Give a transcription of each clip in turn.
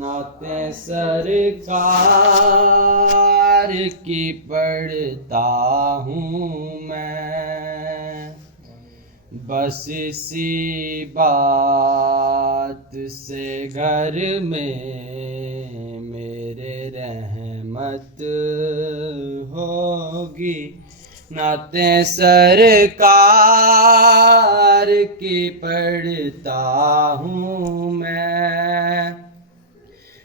نعتیں سرکار کی پڑھتا ہوں میں، بس اسی بات سے گھر میں میرے رحمت ہوگی۔ نعتیں سرکار کی پڑھتا ہوں میں،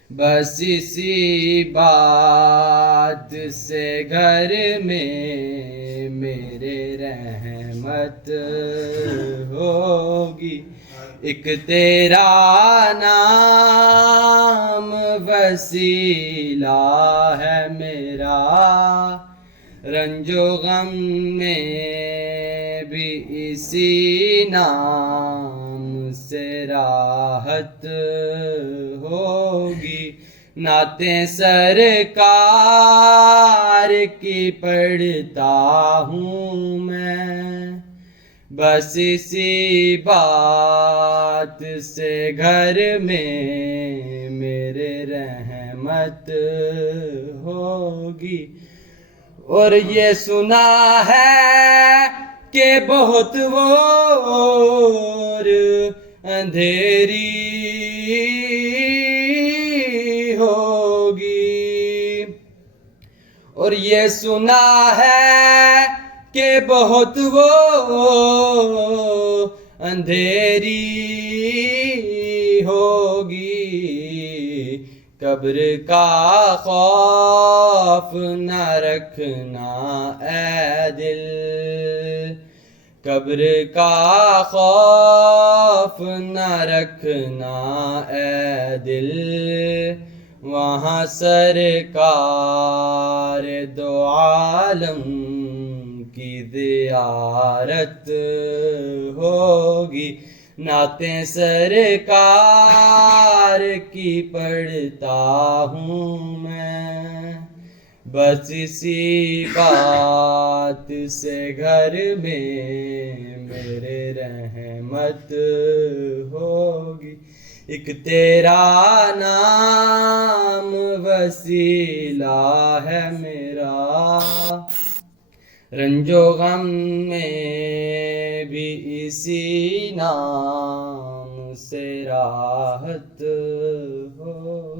بس اسی بات سے گھر میں میرے رحمت ہوگی۔ ایک تیرا نام وسیلہ ہے میرا، رنج و غم میں بھی اسی نام سے راحت ہوگی۔ نعتیں سرکار کی پڑھتا ہوں میں، بس اسی بات سے گھر میں میرے رحمت ہوگی۔ اور یہ سنا ہے کہ بہت اور اندھیری ہوگی، اور یہ سنا ہے کہ بہت اندھیری ہوگی۔ قبر کا خوف نہ رکھنا اے دل، قبر کا خوف نہ رکھنا اے دل، وہاں سرکار دو عالم کی زیارت ہوگی۔ نعتیں سرکار کی پڑھتا ہوں میں، بس اسی بات سے گھر میں میرے رحمت ہوگی۔ ایک تیرا نام وسیلہ ہے میرا، رنج و غم میں بھی اسی نام سے راحت ہو۔